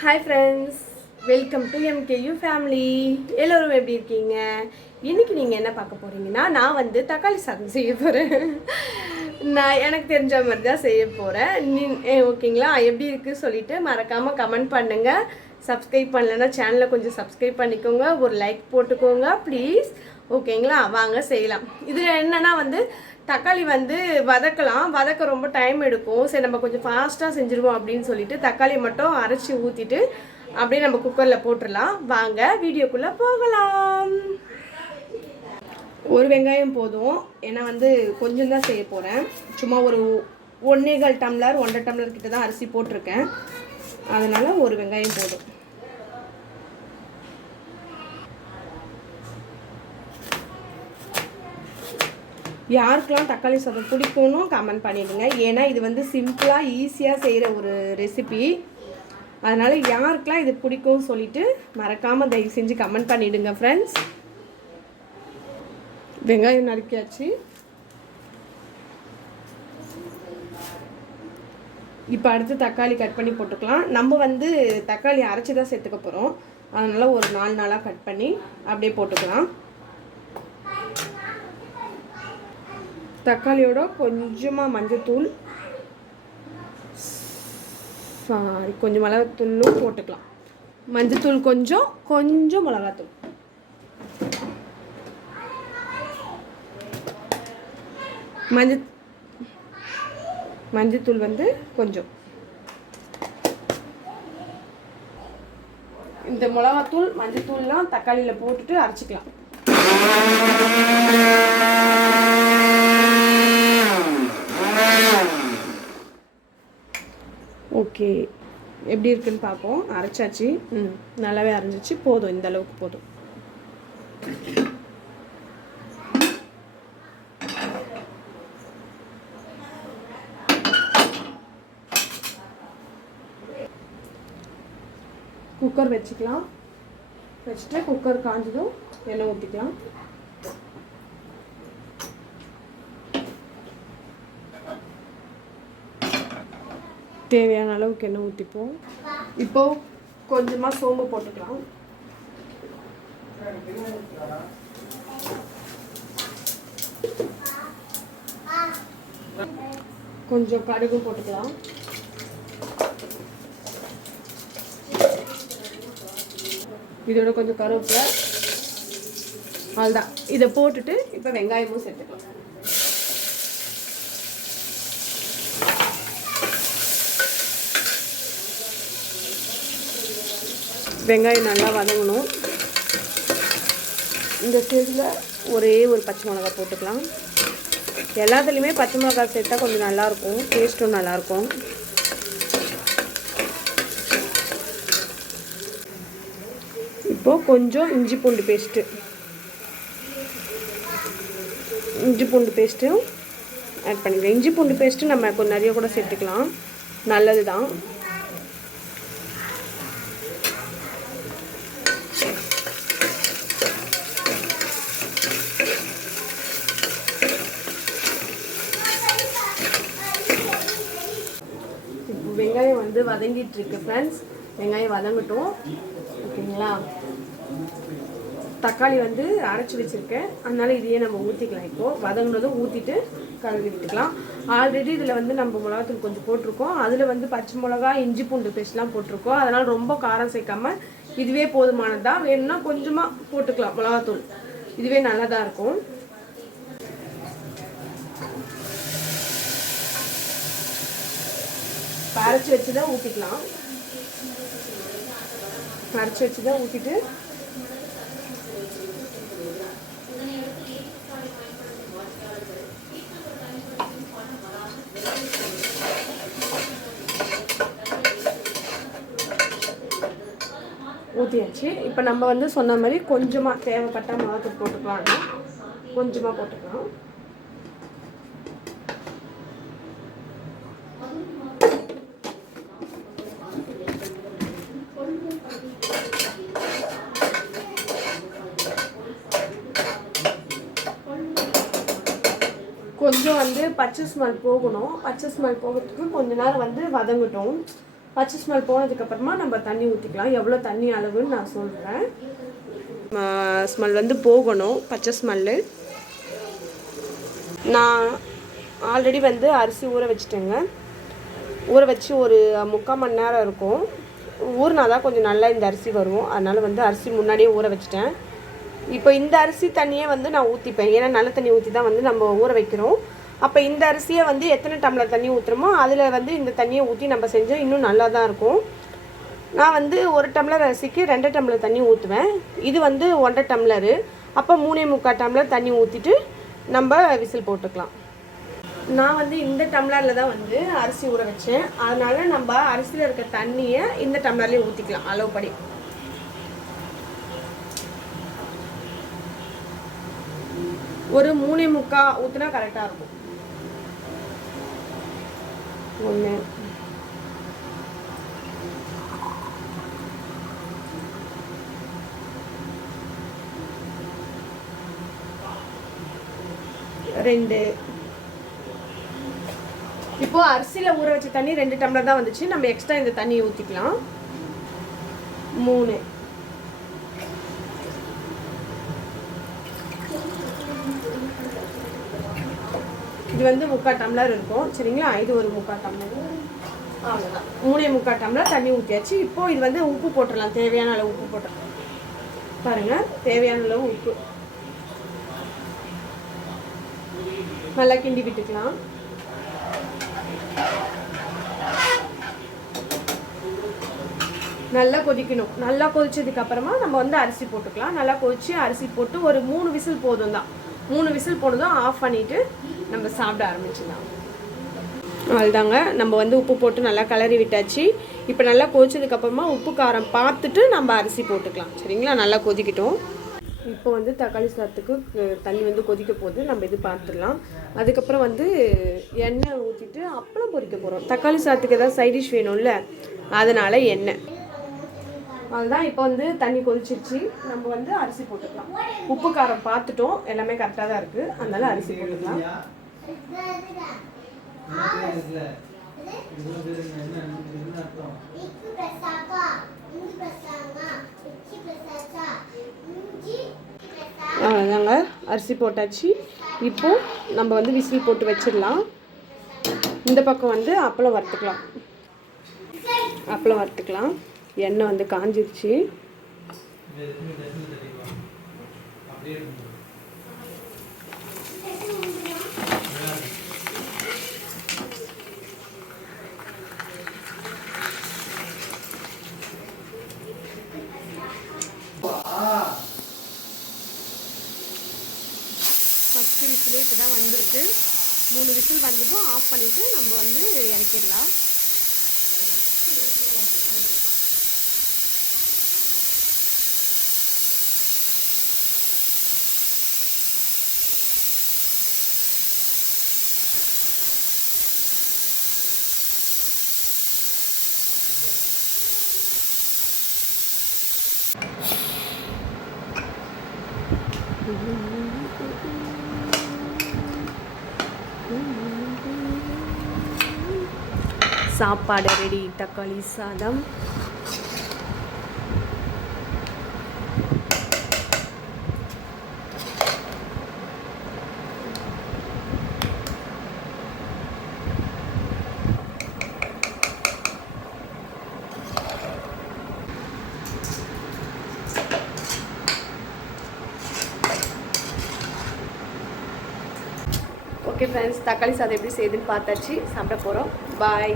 Hi friends welcome to MKU family எல்லோரும் எப்படி இருக்கீங்க? இன்னைக்கு நீங்கள் என்ன பார்க்க போகிறீங்கன்னா நான் வந்து தக்காளி சாதம் செய்ய போகிறேன் நான் எனக்கு தெரிஞ்ச மாதிரி தான் செய்ய போகிறேன் நீ ஓகேங்களா? எப்படி இருக்குன்னு சொல்லிட்டு மறக்காமல் கமெண்ட் பண்ணுங்கள் சப்ஸ்கிரைப் பண்ணலன்னா சேனலை கொஞ்சம் சப்ஸ்கிரைப் பண்ணிக்கோங்க. ஒரு லைக் போட்டுக்கோங்க ப்ளீஸ் ஓகேங்களா வாங்க செய்யலாம். இதில் என்னென்னா வந்து தக்காளி வந்து வதக்கலாம். வதக்க ரொம்ப டைம் எடுக்கும். சரி நம்ம கொஞ்சம் ஃபாஸ்ட்டாக செஞ்சுருவோம் அப்படின்னு சொல்லிட்டு தக்காளி மட்டும் அரைச்சி ஊற்றிட்டு அப்படியே நம்ம குக்கரில் போட்டுடலாம். வாங்க வீடியோக்குள்ளே போகலாம். ஒரு வெங்காயம் போதும். ஏன்னா வந்து கொஞ்சம் தான் செய்ய போகிறேன் சும்மா ஒரு ஒன்னேகால் டம்ளர் ஒன்றரை டம்ளர் கிட்ட தான் அரிசி போட்டிருக்கேன். அதனால் ஒரு வெங்காயம் போதும். யாருக்கெல்லாம் தக்காளி சாதம் பிடிக்கும்னு கமெண்ட் பண்ணிவிடுங்க ஏன்னா இது வந்து சிம்பிளாக ஈஸியாக செய்கிற ஒரு ரெசிபி அதனால் யாருக்கெல்லாம் இது பிடிக்கும்னு சொல்லிட்டு மறக்காமல் தயவு செஞ்சு கமெண்ட் பண்ணிவிடுங்க ஃப்ரெண்ட்ஸ் வெங்காயம் நறுக்கியாச்சு. இப்போ அடுத்து தக்காளி கட் பண்ணி போட்டுக்கலாம். நம்ம வந்து தக்காளி அரைச்சி தான் சேர்த்துக்க போகிறோம் அதனால் ஒரு நாலு நாளாக கட் பண்ணி அப்படியே போட்டுக்கலாம். தக்காளியோட கொஞ்சமாக மஞ்சத்தூள் சாரி கொஞ்சம் மிளகாத்தூளும் போட்டுக்கலாம். மஞ்சத்தூள் கொஞ்சம் கொஞ்சம் மிளகாத்தூள். மஞ்ச மஞ்சத்தூள் வந்து கொஞ்சம். இந்த மிளகாத்தூள் மஞ்சத்தூள்லாம் தக்காளியில் போட்டுட்டு அரைச்சிக்கலாம். ஓகே. எப்படி இருக்குன்னு பார்ப்போம். அரைச்சாச்சு. ம் நல்லாவே அரைஞ்சிச்சு. போதும் இந்த அளவுக்கு போதும். குக்கர் வச்சுக்கலாம். வச்சுட்டு குக்கர் காஞ்சதும் எண்ணெய் ஊற்றிக்கலாம் தேவையான அளவுக்கு எண்ணெய் ஊற்றிப்போம் இப்போ கொஞ்சமாக சோம்பு போட்டுக்கலாம். கொஞ்சம் கடுகு போட்டுக்கலாம். இதோட கொஞ்சம் கருவேப்பிலை. அவ்வளோதான் இதை போட்டுட்டு இப்போ வெங்காயமும் சேர்த்துக்கலாம். வெங்காயம் நல்லா வதங்கணும். இந்த ஸ்டேஜில் ஒரே ஒரு பச்சை மிளகா போட்டுக்கலாம். எல்லாத்துலேயுமே பச்சை மிளகா சேர்த்தா கொஞ்சம் நல்லாயிருக்கும் டேஸ்ட்டும் நல்லாயிருக்கும் இப்போது கொஞ்சம் இஞ்சி பூண்டு பேஸ்ட்டு. இஞ்சி பூண்டு பேஸ்ட்டும் ஆட் பண்ணிக்கலாம். இஞ்சி பூண்டு பேஸ்ட்டு நம்ம கொஞ்சம் நிறைய கூட சேர்த்துக்கலாம். நல்லது தான் இப்போ வெங்காயம் வந்து வதங்கிட்டு இருக்கு ஃப்ரெண்ட்ஸ் வெங்காயம் வதங்கட்டும். ஓகேங்களா? தக்காளி வந்து அரைச்சி வச்சுருக்கேன். அதனால இதையே நம்ம ஊற்றிக்கலாம் இப்போது வதங்கினதும் ஊற்றிட்டு கழுவி விட்டுக்கலாம் ஆல்ரெடி இதில் வந்து நம்ம மிளகாத்தூள் கொஞ்சம் போட்டிருக்கோம். அதில் வந்து பச்சை மிளகா இஞ்சி பூண்டு பேஸ்ட்லாம் போட்டிருக்கோம். அதனால் ரொம்ப காரம் சேர்க்காம இதுவே போதுமானதா? வேணும்னா கொஞ்சமாக போட்டுக்கலாம் மிளகாத்தூள். இதுவே நல்லதாக இருக்கும். அரைச்சி வச்சு தான் ஊற்றிக்கலாம் அரைச்சி வச்சு தான் ஊற்றிட்டு ஊற்றியாச்சு இப்போ நம்ம வந்து சொன்ன மாதிரி கொஞ்சமாக தேவைப்பட்ட மிளகாத்தூள் போட்டுக்கலாம் கொஞ்சமாக போட்டுக்கலாம். கொஞ்சம் வந்து பச்சை ஸ்மெல் போகணும். பச்சை ஸ்மெல் போகிறதுக்கு கொஞ்ச நேரம் வந்து வதங்கட்டும். பச்சை ஸ்மெல் போனதுக்கப்புறமா நம்ம தண்ணி ஊற்றிக்கலாம் எவ்வளோ தண்ணி அளவுன்னு நான் சொல்கிறேன் ஸ்மெல் வந்து போகணும் பச்சை ஸ்மெல்லு. நான் ஆல்ரெடி வந்து அரிசி ஊற வச்சுட்டேங்க. ஊற வச்சு ஒரு முக்கால் மணி நேரம் இருக்கும். ஊறினா தான் கொஞ்சம் நல்லா இந்த அரிசி வரும். அதனால் வந்து அரிசி முன்னாடியே ஊற வச்சுட்டேன். இப்போ இந்த அரிசி தண்ணியே வந்து நான் ஊற்றிப்பேன் ஏன்னா நல்ல தண்ணி ஊற்றி தான் வந்து நம்ம ஊற வைக்கிறோம். அப்போ இந்த அரிசியை வந்து எத்தனை டம்ளர் தண்ணி ஊற்றுறோமோ அதில் வந்து இந்த தண்ணியை ஊற்றி நம்ம செஞ்சால் இன்னும் நல்லா தான் இருக்கும். நான் வந்து ஒரு டம்ளர் அரிசிக்கு ரெண்டு டம்ளர் தண்ணி ஊற்றுவேன் இது வந்து ஒன்றரை டம்ளரு. அப்போ மூணே முக்கால் டம்ளர் தண்ணி ஊற்றிட்டு நம்ம விசில் போட்டுக்கலாம். நான் வந்து இந்த டம்ளரில் தான் வந்து அரிசி ஊற வச்சேன். அதனால் நம்ம அரிசியில் இருக்க தண்ணியை இந்த டம்ளர்லேயே ஊற்றிக்கலாம் அளவுப்படி ஒரு மூணே முக்கா ஊற்றினா கரெக்டாக இருக்கும். ஒன்று ரெண்டு. இப்போ அரிசியில் ஊற வச்ச தண்ணி ரெண்டு டம்ளர் தான் வந்துச்சு. நம்ம எக்ஸ்ட்ரா இந்த தண்ணியை ஊற்றிக்கலாம் மூணு. இது வந்து முக்கால் டம்ளர் இருக்கும். சரிங்களா? இது ஒரு முக்கால் டம்ளர். அவ்வளோதான் மூணே முக்கால் டம்ளர் தண்ணி ஊற்றியாச்சு இப்போ இது வந்து உப்பு போட்டுடலாம். தேவையான அளவு உப்பு போட்டுடலாம் பாருங்கள் தேவையான அளவு உப்பு. நல்லா கிண்டி விட்டுக்கலாம். நல்லா கொதிக்கணும். நல்லா கொதிச்சதுக்கு அப்புறமா நம்ம வந்து அரிசி போட்டுக்கலாம். நல்லா கொதிச்சு அரிசி போட்டு ஒரு மூணு விசில் போதும் தான் மூணு விசில் போனதும் ஆஃப் பண்ணிட்டு நம்ம சாப்பிட ஆரம்பிச்சிடலாம். அதுதாங்க நம்ம வந்து உப்பு போட்டு நல்லா கிளறி விட்டாச்சு. இப்போ நல்லா கொதிச்சதுக்கப்புறமா உப்பு காரம் பார்த்துட்டு நம்ம அரிசி போட்டுக்கலாம். சரிங்களா? நல்லா கொதிக்கட்டும். இப்போ வந்து தக்காளி சாதத்துக்கு தண்ணி வந்து கொதிக்க போகுது. நம்ம இது பார்த்துடலாம். அதுக்கப்புறம் வந்து எண்ணெய் ஊற்றிட்டு அப்பளம் பொரிக்க போகிறோம் தக்காளி சாதத்துக்கு ஏதாவது சைடிஷ் வேணும்ல அதனால் எண்ணெய். அதுதான் இப்போ வந்து தண்ணி கொதிச்சிருச்சு. நம்ம வந்து அரிசி போட்டுக்கலாம். உப்பு காரம் பார்த்துட்டோம். எல்லாமே கரெக்டாக தான் இருக்குது அதனால அரிசி போட்டுக்கலாம். நாங்கள் அரிசி போட்டாச்சு. இப்போ நம்ம வந்து விசில் போட்டு வச்சிடலாம். இந்த பக்கம் வந்து அப்பளம் வறுத்துக்கலாம். அப்பளம் வறுத்துக்கலாம். எண்ணெய் வந்து காஞ்சிருச்சு. ஃபஸ்ட்டு விசிலே இப்போ தான் வந்திருக்கு. மூணு விசில் வந்ததும் ஆஃப் பண்ணிவிட்டு நம்ம வந்து இறக்கிடலாம். சாப்பாடு ரெடி தக்காளி சாதம் ஓகே ஃப்ரெண்ட்ஸ் தக்காளி சாதம் எப்படி செய்யுதுன்னு பார்த்தாச்சு. சாப்பிட போகிறோம் பாய்